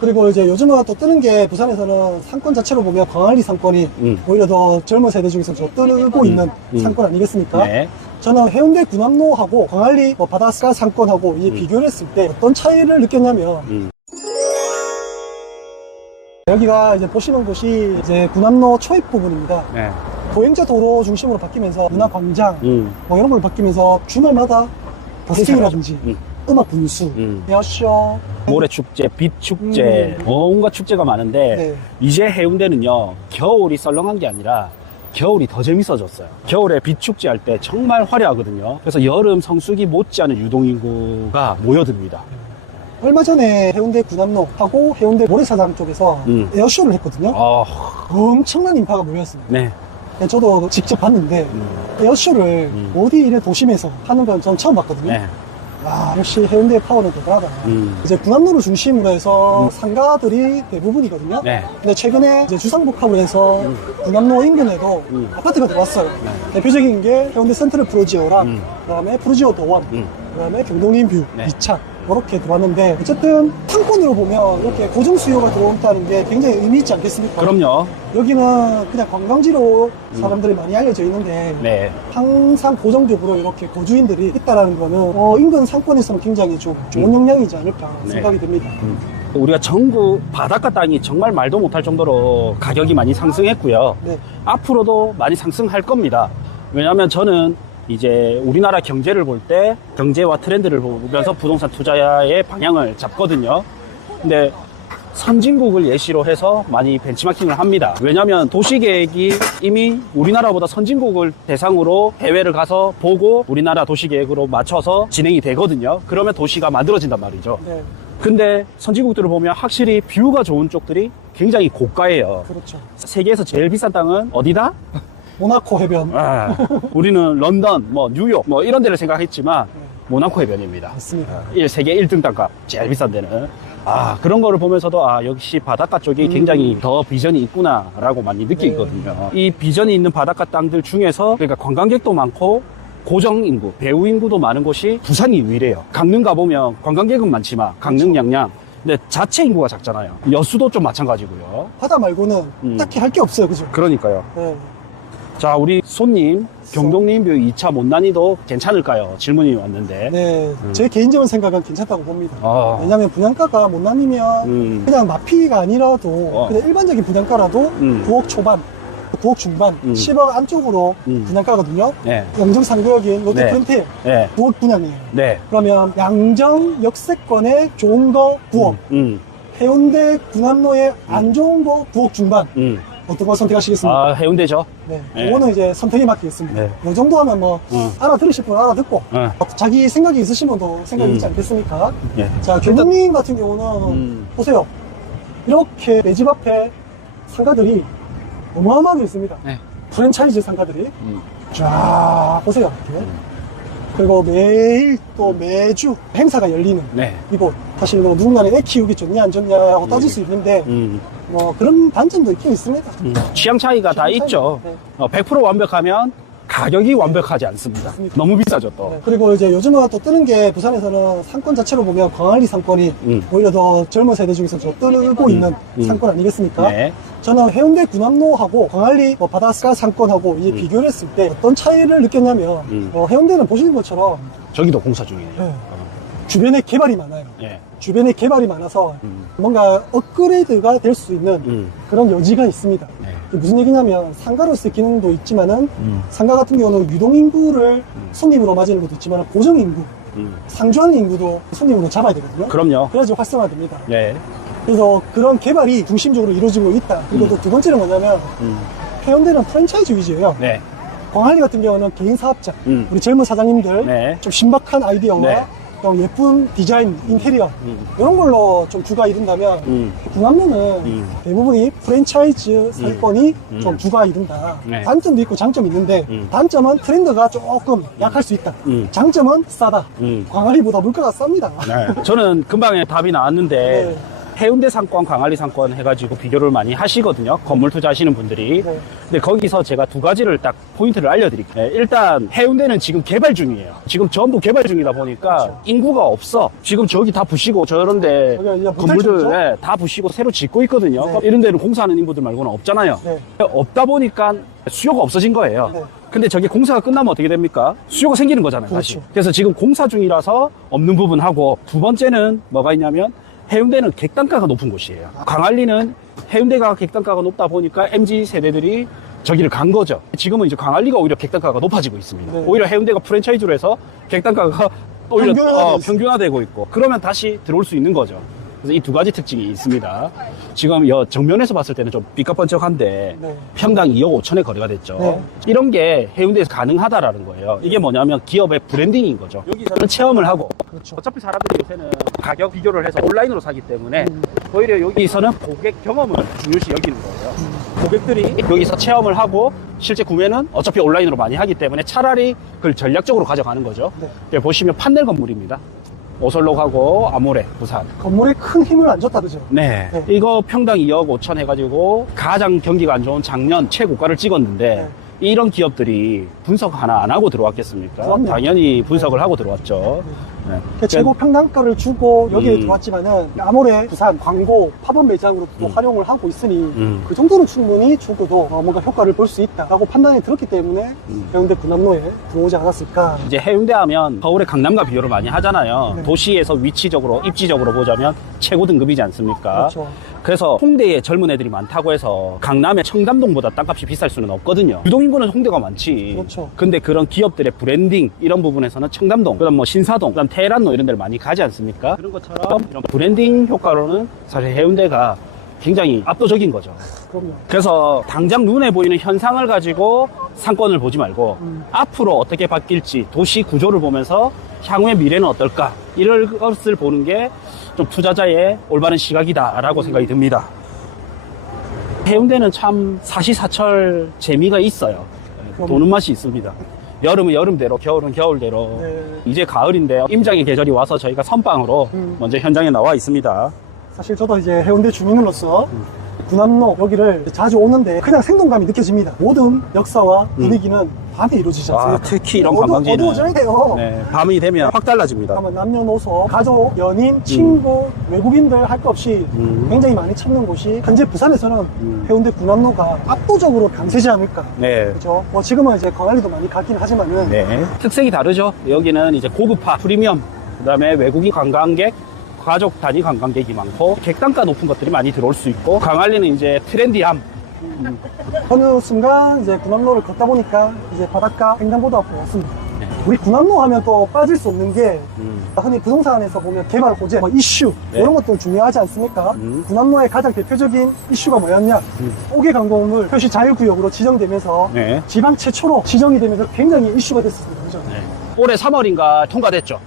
그리고 이제 요즘은 또 뜨는 게 부산에서는 상권 자체로 보면 광안리 상권이 오히려 더 젊은 세대 중에서 좀 뜨고 있는 상권 아니겠습니까? 네. 저는 해운대 구남로하고 광안리 바닷가 상권하고 이제 비교를 했을 때 어떤 차이를 느꼈냐면 여기가 이제 보시는 곳이 이제 구남로 초입 부분입니다. 네. 보행자 도로 중심으로 바뀌면서 문화광장 뭐 이런 걸 바뀌면서 주말마다 버스킹이라든지 음악 분수, 에어쇼, 모래축제, 빛축제, 온갖 축제가 많은데 네. 이제 해운대는요 겨울이 썰렁한 게 아니라 겨울이 더 재밌어졌어요. 겨울에 빛축제 할 때 정말 화려하거든요. 그래서 여름 성수기 못지않은 유동인구가 모여듭니다. 얼마 전에 해운대 구남로하고 해운대 모래사장 쪽에서 에어쇼를 했거든요. 엄청난 인파가 모였습니다. 네. 저도 직접 봤는데 에어쇼를 어디 이래 도심에서 하는 건 전 처음 봤거든요. 네. 와, 역시 해운대의 파워는 대단하다. 이제 구남로를 중심으로 해서 상가들이 대부분이거든요. 네. 근데 최근에 이제 주상복합을 해서 구남로 인근에도 아파트가 들어왔어요. 대표적인 게 해운대 센트럴 프루지오랑 그다음에 프루지오 도원, 그다음에 경동인뷰, 네. 이찬 이렇게 들어왔는데 어쨌든 상권으로 보면 이렇게 고정 수요가 들어온다는 게 굉장히 의미 있지 않겠습니까? 그럼요. 여기는 그냥 관광지로 사람들이 많이 알려져 있는데 네. 항상 고정적으로 이렇게 거주인들이 있다라는 거는 인근 상권에서는 굉장히 좀 좋은 영향이지 않을까 네. 생각이 듭니다. 우리가 전국 바닷가 땅이 정말 말도 못할 정도로 가격이 많이 상승했고요. 네. 앞으로도 많이 상승할 겁니다. 왜냐하면 저는 이제 우리나라 경제를 볼 때 경제와 트렌드를 보면서 부동산 투자의 방향을 잡거든요. 근데 선진국을 예시로 해서 많이 벤치마킹을 합니다. 왜냐하면 도시계획이 이미 우리나라보다 선진국을 대상으로 해외를 가서 보고 우리나라 도시계획으로 맞춰서 진행이 되거든요. 그러면 도시가 만들어진단 말이죠. 네, 근데 선진국들을 보면 확실히 뷰가 좋은 쪽들이 굉장히 고가예요. 그렇죠. 세계에서 제일 비싼 땅은 어디다? 모나코 해변. 우리는 런던, 뭐 뉴욕, 뭐 이런 데를 생각했지만 모나코 해변입니다. 맞습니다. 세계 1등 땅값 제일 비싼 데는. 그런 거를 보면서도 역시 바닷가 쪽이 굉장히 더 비전이 있구나라고 많이 느끼거든요. 이 비전이 있는 바닷가 땅들 중에서 그러니까 관광객도 많고 고정 인구, 배우 인구도 많은 곳이 부산이 유일해요. 강릉 가보면 관광객은 많지만 강릉, 양양. 근데 자체 인구가 작잖아요. 여수도 좀 마찬가지고요. 바다 말고는 딱히 할 게 없어요, 그죠? 그러니까요. 네. 자, 우리 손님, 경동님뷰 2차 못난이도 괜찮을까요? 질문이 왔는데. 네, 제 개인적인 생각은 괜찮다고 봅니다. 왜냐하면 분양가가 못 나뉘면 그냥 마피가 아니라도 그냥 일반적인 분양가라도 9억 초반, 9억 중반, 10억 안쪽으로 분양가거든요. 네. 영정 3구역인 롯데 네. 프렌티어 네. 9억 분양이에요. 네. 그러면 양정 역세권에 좋은 거 9억, 해운대 구남로에 안 좋은 거 9억 중반. 어떤 걸 선택하시겠습니까? 해운대죠. 네. 네. 이거는 이제 선택에 맡기겠습니다. 네. 이 정도 하면 뭐, 알아들으실 분 알아듣고, 네. 자기 생각이 있으시면 더 생각이 있지 않겠습니까? 네. 자, 경동님 같은 경우는, 보세요. 이렇게 내 집 앞에 상가들이 어마어마하게 있습니다. 네. 프랜차이즈 상가들이. 쫙, 보세요. 이렇게. 그리고 매일 또 매주 행사가 열리는 네. 이곳. 사실 뭐 누군가는 애 키우기 좋냐 안 좋냐고 따질 수 있는데, 뭐 그런 단점도 있긴 있습니다. 취향 차이가 다 취향 차이. 있죠. 네. 100% 완벽하면 가격이 완벽하지 않습니다. 맞습니다. 너무 비싸죠, 또. 네. 그리고 이제 요즘은 또 뜨는 게 부산에서는 상권 자체로 보면 광안리 상권이 오히려 더 젊은 세대 중에서 좀 뜨고 있는 상권 아니겠습니까? 네. 저는 해운대 구남로하고 광안리 바닷가 상권하고 이제 비교를 했을 때 어떤 차이를 느꼈냐면 해운대는 보시는 것처럼 저기도 공사 중이에요. 네, 주변에 개발이 많아요. 네. 주변에 개발이 많아서 뭔가 업그레이드가 될 수 있는 그런 여지가 있습니다. 네. 무슨 얘기냐면 상가로서의 기능도 있지만은 상가 같은 경우는 유동인구를 손님으로 맞이하는 것도 있지만 고정인구, 상주하는 인구도 손님으로 잡아야 되거든요. 그럼요. 그래야지 활성화됩니다. 네. 그래서 그런 개발이 중심적으로 이루어지고 있다. 그리고 또 두 번째는 뭐냐면 해운대는 프랜차이즈 위주예요. 네. 광안리 같은 경우는 개인 사업자, 음. 우리 젊은 사장님들 네. 좀 신박한 아이디어와 네. 또 예쁜 디자인, 인테리어 이런 걸로 좀 주가 이룬다면 구남로는 대부분이 프랜차이즈 상권이 좀 주가 이룬다. 네. 단점도 있고 장점이 있는데 단점은 트렌드가 조금 약할 수 있다. 장점은 싸다. 광안리보다 물가가 쌉니다. 네. 저는 금방에 답이 나왔는데 네. 해운대 상권, 광안리 상권 해가지고 비교를 많이 하시거든요. 건물 투자하시는 분들이. 네. 근데 거기서 제가 두 가지를 딱 포인트를 알려드릴게요. 네, 일단 해운대는 지금 개발 중이에요. 지금 전부 개발 중이다 보니까 그렇죠. 인구가 없어. 지금 저기 다 부시고 저런데 여기가 이제 건물들 모텔촌이죠? 네, 다 부시고 새로 짓고 있거든요. 네. 이런 데는 공사하는 인부들 말고는 없잖아요. 네. 없다 보니까 수요가 없어진 거예요. 네. 근데 저게 공사가 끝나면 어떻게 됩니까? 수요가 생기는 거잖아요, 다시. 그렇죠. 그래서 지금 공사 중이라서 없는 부분하고, 두 번째는 뭐가 있냐면 해운대는 객단가가 높은 곳이에요. 광안리는 해운대가 객단가가 높다 보니까 MZ 세대들이 저기를 간 거죠. 지금은 이제 광안리가 오히려 객단가가 높아지고 있습니다. 네. 오히려 해운대가 프랜차이즈로 해서 객단가가 오히려 평균화되고 평균화되고 있고, 그러면 다시 들어올 수 있는 거죠. 그래서 이 두 가지 특징이 있습니다. 지금 정면에서 봤을 때는 좀 삐까뻔쩍한데 네. 평당 2억 5천에 거래가 됐죠. 네. 이런 게 해운대에서 가능하다라는 거예요. 이게 뭐냐면 기업의 브랜딩인 거죠. 여기서는 체험을 하고, 그렇죠. 어차피 사람들이 요새는 가격 비교를 해서 온라인으로 사기 때문에 오히려 여기서는 고객 경험을 중요시 여기는 거예요. 고객들이 여기서 체험을 하고 실제 구매는 어차피 온라인으로 많이 하기 때문에 차라리 그걸 전략적으로 가져가는 거죠. 네. 여기 보시면 판넬 건물입니다. 오설록하고 아모레, 부산. 건물에 큰 힘을 안 줬다 그죠? 네. 네. 이거 평당 2억 5천 해가지고 가장 경기가 안 좋은 작년 최고가를 찍었는데 네. 이런 기업들이 분석 하나 안 하고 들어왔겠습니까? 그럼요. 당연히 분석을 하고 들어왔죠. 네. 그러니까 최고 평단가를 주고 여기에 들어왔지만은 아모레 부산 광고 팝업 매장으로 또 활용을 하고 있으니 그 정도는 충분히 주고도 뭔가 효과를 볼 수 있다라고 판단이 들었기 때문에 해운대 군함로에 들어오지 않았을까. 이제 해운대 하면 서울의 강남과 비교를 많이 하잖아요. 네. 도시에서 위치적으로, 입지적으로 보자면 최고 등급이지 않습니까? 그렇죠. 그래서 홍대에 젊은 애들이 많다고 해서 강남의 청담동보다 땅값이 비쌀 수는 없거든요. 유동인구는 홍대가 많지. 그렇죠. 근데 그런 기업들의 브랜딩 이런 부분에서는 청담동, 그다음 뭐 신사동, 그다음 테란로 이런 데를 많이 가지 않습니까? 그런 것처럼 이런 브랜딩 효과로는 사실 해운대가 굉장히 압도적인 거죠. 그럼요. 그래서 당장 눈에 보이는 현상을 가지고 상권을 보지 말고 앞으로 어떻게 바뀔지 도시 구조를 보면서 향후의 미래는 어떨까 이런 것을 보는 게 좀 투자자의 올바른 시각이다라고 생각이 듭니다. 해운대는 참 사시사철 재미가 있어요. 도는 맛이 있습니다. 여름은 여름대로, 겨울은 겨울대로. 네. 이제 가을인데요. 임장의 계절이 와서 저희가 선빵으로 먼저 현장에 나와 있습니다. 사실 저도 이제 해운대 주민으로서 군함로 여기를 자주 오는데 그냥 생동감이 느껴집니다. 모든 역사와 분위기는 밤에 이루어지지 않습니까? 특히 이런 관광지는 어두워져야 돼요. 네, 밤이 되면 확 달라집니다. 아마 남녀노소, 가족, 연인, 친구, 외국인들 할 것 없이 굉장히 많이 찾는 곳이 현재 부산에서는 해운대 군함로가 압도적으로 강세지 않을까. 네. 그죠? 뭐 지금은 이제 광안리도 많이 가긴 하지만은 네. 특색이 다르죠. 여기는 이제 고급화, 프리미엄, 그 다음에 외국인 관광객, 가족 단위 관광객이 많고, 객단가 높은 것들이 많이 들어올 수 있고, 광안리는 이제 트렌디함. 어느 순간 이제 군함로를 걷다 보니까 이제 바닷가 횡단보도 앞으로 왔습니다. 네. 우리 군함로 하면 또 빠질 수 없는 게 흔히 부동산에서 보면 개발 호재, 뭐 이슈 네. 이런 것들 중요하지 않습니까? 군함로의 가장 대표적인 이슈가 뭐였냐? 5개 강공물 표시 자유구역으로 지정되면서 네. 지방 최초로 지정이 되면서 굉장히 이슈가 됐었습니다. 그죠? 네. 올해 3월인가 통과됐죠.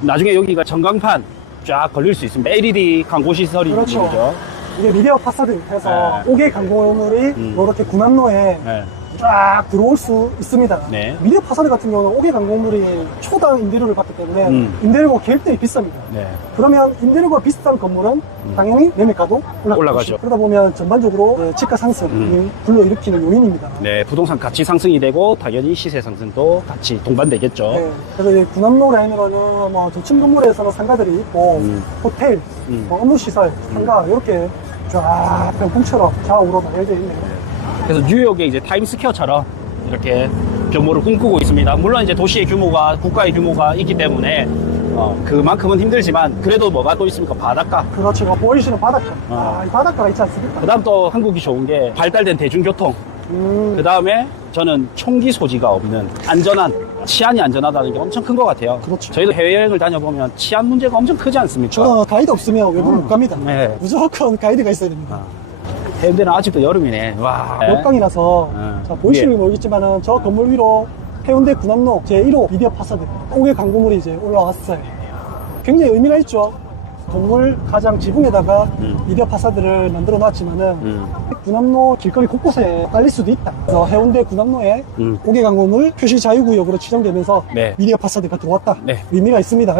나중에 여기가 전광판 쫙 걸릴 수 있습니다. LED 광고시설이 그렇죠. 있는 거죠. 이게 미디어 파사드 해서 네. 5개 강공물이 이렇게 군함로에 네. 쫙 들어올 수 있습니다. 네. 미디어 파사드 같은 경우는 5개 강공물이 초당 임대료를 받기 때문에 임대료가 계획대에 비쌉니다. 네. 그러면 임대료가 비싼 건물은 당연히 매매가도 올라가죠. 그러다 보면 전반적으로 지가 상승이 불러일으키는 요인입니다. 네, 부동산 가치 상승이 되고 당연히 시세 상승도 같이 동반되겠죠. 네, 그래서 이 군함로 라인으로는 뭐 저층 건물에서는 상가들이 있고 호텔, 뭐 업무시설, 상가 이렇게 쫙 병풍처럼 좌우로 나열되어 있네요. 그래서 뉴욕의 이제 타임스퀘어처럼 이렇게 변모를 꿈꾸고 있습니다. 물론 이제 도시의 규모가, 국가의 규모가 있기 때문에 그만큼은 힘들지만 그래도 뭐가 또 있습니까? 바닷가. 그렇죠. 보이시는 바닷가. 이 바닷가가 있지 않습니까? 그 다음 또 한국이 좋은 게 발달된 대중교통. 그 다음에 저는 총기 소지가 없는 안전한, 치안이 안전하다는 게 엄청 큰 것 같아요. 그렇죠. 저희도 해외여행을 다녀보면 치안 문제가 엄청 크지 않습니까? 저 가이드 없으면 외국 못 갑니다. 네. 무조건 가이드가 있어야 됩니다. 해운대는 아직도 여름이네. 와. 역강이라서 자, 보이시는 위에. 모르겠지만은 저 건물 위로 해운대 군함로 제1호 미디어 파사드 5개 강공물이 이제 올라왔어요. 굉장히 의미가 있죠. 건물 가장 지붕에다가 미디어 파사드를 만들어 놨지만은 군함로 길거리 곳곳에 깔릴 수도 있다. 그래서 해운대 군함로에 5개 강공물 표시 자유구역으로 지정되면서 네. 미디어 파사드가 들어왔다. 네. 의미가 있습니다.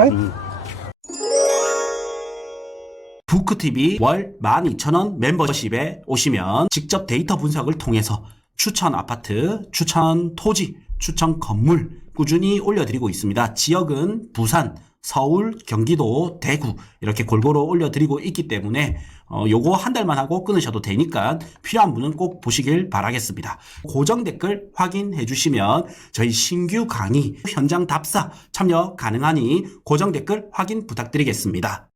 부크TV 월 12,000원 멤버십에 오시면 직접 데이터 분석을 통해서 추천 아파트, 추천 토지, 추천 건물 꾸준히 올려드리고 있습니다. 지역은 부산, 서울, 경기도, 대구 이렇게 골고루 올려드리고 있기 때문에 요거 한 달만 하고 끊으셔도 되니까 필요한 분은 꼭 보시길 바라겠습니다. 고정 댓글 확인해 주시면 저희 신규 강의 현장 답사 참여 가능하니 고정 댓글 확인 부탁드리겠습니다.